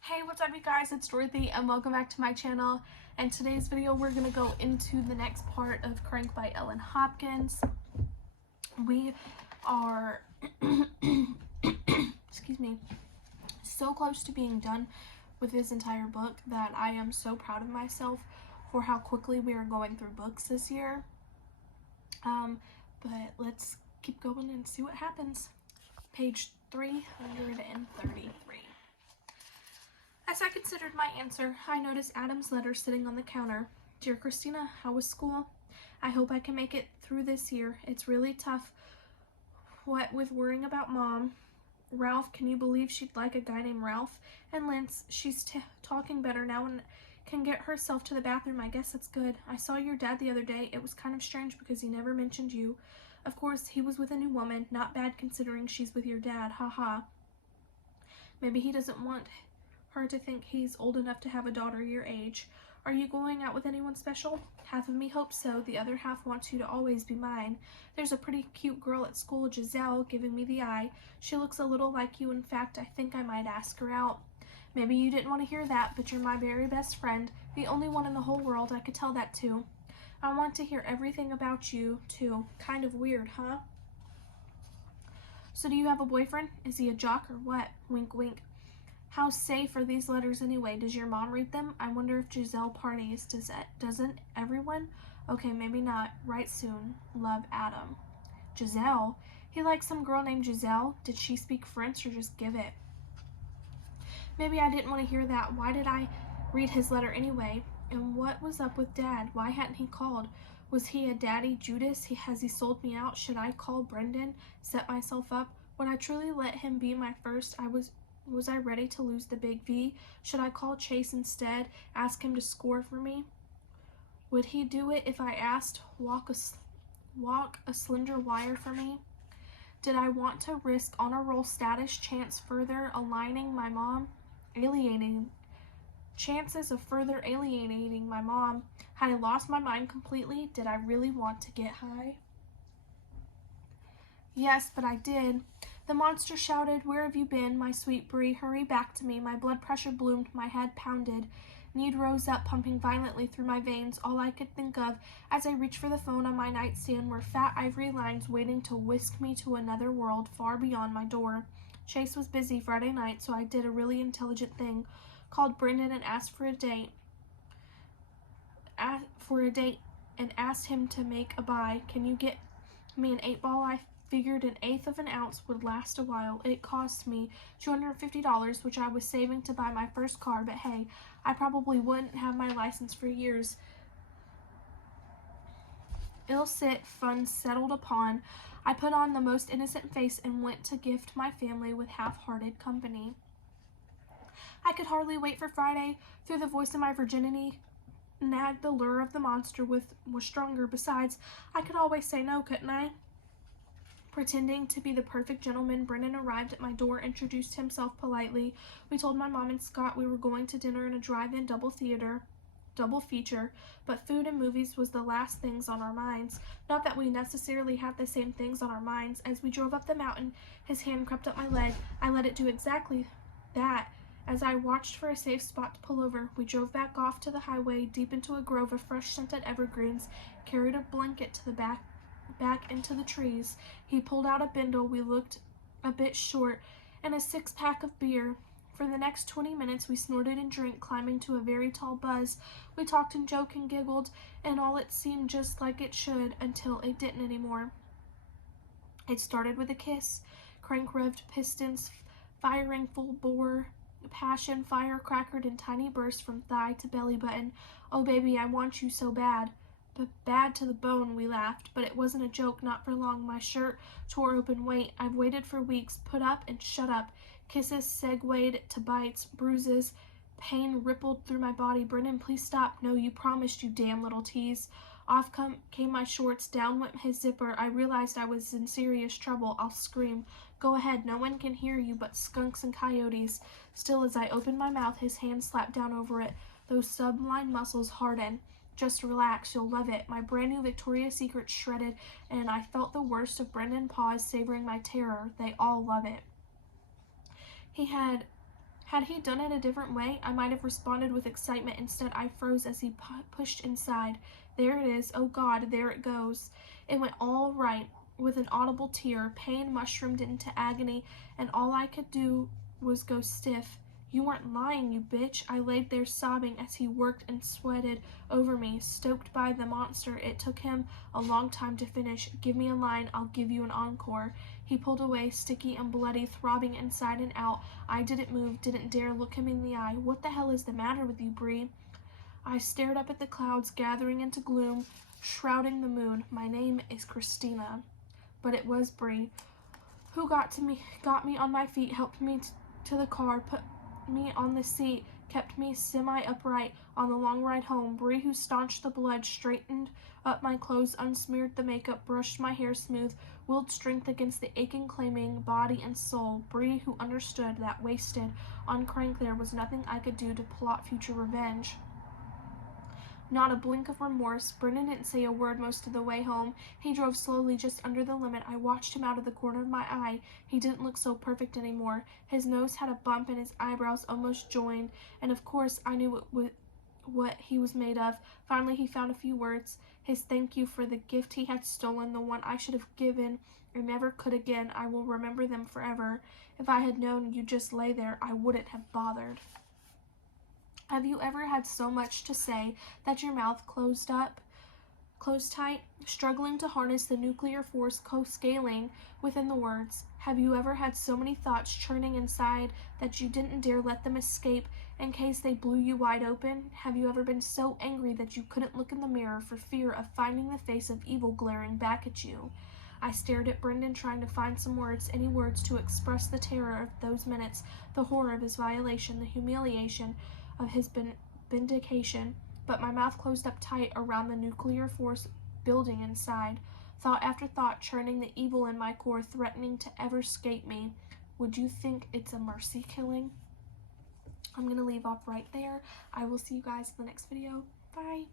Hey, what's up you guys? It's Dorothy and welcome back to my channel. In today's video, we're going to go into the next part of Crank by Ellen Hopkins. We are, excuse me, so close to being done with this entire book that I am so proud of myself for how quickly we are going through books this year. But let's keep going and see what happens. Page 333. As I considered my answer, I noticed Adam's letter sitting on the counter. Dear Christina, how was school? I hope I can make it through this year. It's really tough, what with worrying about Mom. Ralph, can you believe she'd like a guy named Ralph? And Linz, she's talking better now and can get herself to the bathroom. I guess that's good. I saw your dad the other day. It was kind of strange because he never mentioned you. Of course, he was with a new woman. Not bad considering she's with your dad. Ha ha. Maybe he doesn't want her to think he's old enough to have a daughter your age. Are you going out with anyone special? Half of me hopes so. The other half wants you to always be mine. There's a pretty cute girl at school, Giselle, giving me the eye. She looks a little like you. In fact, I think I might ask her out. Maybe you didn't want to hear that, but you're my very best friend. The only one in the whole world I could tell that to. I want to hear everything about you, too. Kind of weird, huh? So do you have a boyfriend? Is he a jock or what? Wink, wink. How safe are these letters anyway? Does your mom read them? I wonder if Giselle parties. Doesn't everyone? Okay, maybe not. Write soon. Love, Adam. Giselle? He likes some girl named Giselle? Did she speak French or just give it? Maybe I didn't want to hear that. Why did I read his letter anyway? And what was up with Dad? Why hadn't he called? Was he a daddy Judas? Has he sold me out? Should I call Brendan? Set myself up? Would I truly let him be my first? Was I ready to lose the big V? Should I call Chase instead? Ask him to score for me? Would he do it if I asked walk a slender wire for me? Did I want to risk honor roll status chance further aligning my mom? Chances of further alienating my mom. Had I lost my mind completely? Did I really want to get high? Yes, but I did. The monster shouted, Where have you been, my sweet Brie? Hurry back to me. My blood pressure bloomed, my head pounded. Need rose up, pumping violently through my veins. All I could think of as I reached for the phone on my nightstand were fat ivory lines waiting to whisk me to another world far beyond my door. Chase was busy Friday night, so I did a really intelligent thing. Called Brendan and asked for a date. And asked him to make a buy. Can you get me an 8-ball? I figured an eighth of an ounce would last a while. It cost me $250, which I was saving to buy my first car, but hey, I probably wouldn't have my license for years. Ill-sit funds settled upon. I put on the most innocent face and went to gift my family with half-hearted company. I could hardly wait for Friday. Through the voice of my virginity, nagged the lure of the monster was stronger. Besides, I could always say no, couldn't I? Pretending to be the perfect gentleman, Brendan arrived at my door, introduced himself politely. We told my mom and Scott we were going to dinner in a drive-in double feature, but food and movies was the last things on our minds. Not that we necessarily had the same things on our minds. As we drove up the mountain, his hand crept up my leg. I let it do exactly that. As I watched for a safe spot to pull over, we drove back off to the highway, deep into a grove of fresh-scented evergreens, carried a blanket to the back into the trees. He pulled out a bindle. We looked a bit short, and a 6-pack of beer. For the next 20 minutes, we snorted and drank, climbing to a very tall buzz. We talked and joked and giggled, and all it seemed just like it should, until it didn't anymore. It started with a kiss. Crank-revved pistons, firing full bore. Passion firecrackered in tiny bursts from thigh to belly button. Oh, baby, I want you so bad. But bad to the bone, we laughed. But it wasn't a joke, not for long. My shirt tore open. Wait, I've waited for weeks. Put up and shut up. Kisses segued to bites, bruises. Pain rippled through my body. Brendan, please stop. No, you promised, you damn little tease. Off came my shorts. Down went his zipper. I realized I was in serious trouble. I'll scream. Go ahead. No one can hear you but skunks and coyotes. Still, as I opened my mouth, his hand slapped down over it. Those subline muscles hardened. Just relax, you'll love it. My brand new Victoria's Secret shredded, and I felt the worst of Brendan paws savoring my terror. They all love it. He had Had he done it a different way, I might have responded with excitement. Instead, I froze as he pushed inside. There it is. Oh God, there it goes. It went all right. With an audible tear, pain mushroomed into agony, and all I could do was go stiff. You weren't lying, you bitch. I laid there sobbing as he worked and sweated over me, stoked by the monster. It took him a long time to finish. Give me a line, I'll give you an encore. He pulled away, sticky and bloody, throbbing inside and out. I didn't move, didn't dare look him in the eye. What the hell is the matter with you, Bree? I stared up at the clouds gathering into gloom, shrouding the moon. My name is Christina. But it was Bree who got me on my feet, helped me to the car, put me on the seat, kept me semi-upright on the long ride home. Bree who staunched the blood, straightened up my clothes, unsmeared the makeup, brushed my hair smooth, willed strength against the aching, claiming body and soul. Bree who understood that wasted on crank there was nothing I could do to plot future revenge. Not a blink of remorse. Brendan didn't say a word most of the way home. He drove slowly just under the limit. I watched him out of the corner of my eye. He didn't look so perfect anymore. His nose had a bump and his eyebrows almost joined, and of course I knew what he was made of. Finally he found a few words. His thank you for the gift he had stolen, the one I should have given and never could again. I will remember them forever. If I had known you just lay there, I wouldn't have bothered. Have you ever had so much to say that your mouth closed tight, struggling to harness the nuclear force co-scaling within the words? Have you ever had so many thoughts churning inside that you didn't dare let them escape in case they blew you wide open? Have you ever been so angry that you couldn't look in the mirror for fear of finding the face of evil glaring back at you? I stared at Brendan, trying to find some words, any words to express the terror of those minutes, the horror of his violation, the humiliation of his vindication, but my mouth closed up tight around the nuclear force building inside, thought after thought churning the evil in my core, threatening to ever escape me. Would you think it's a mercy killing? I'm going to leave off right there. I will see you guys in the next video. Bye.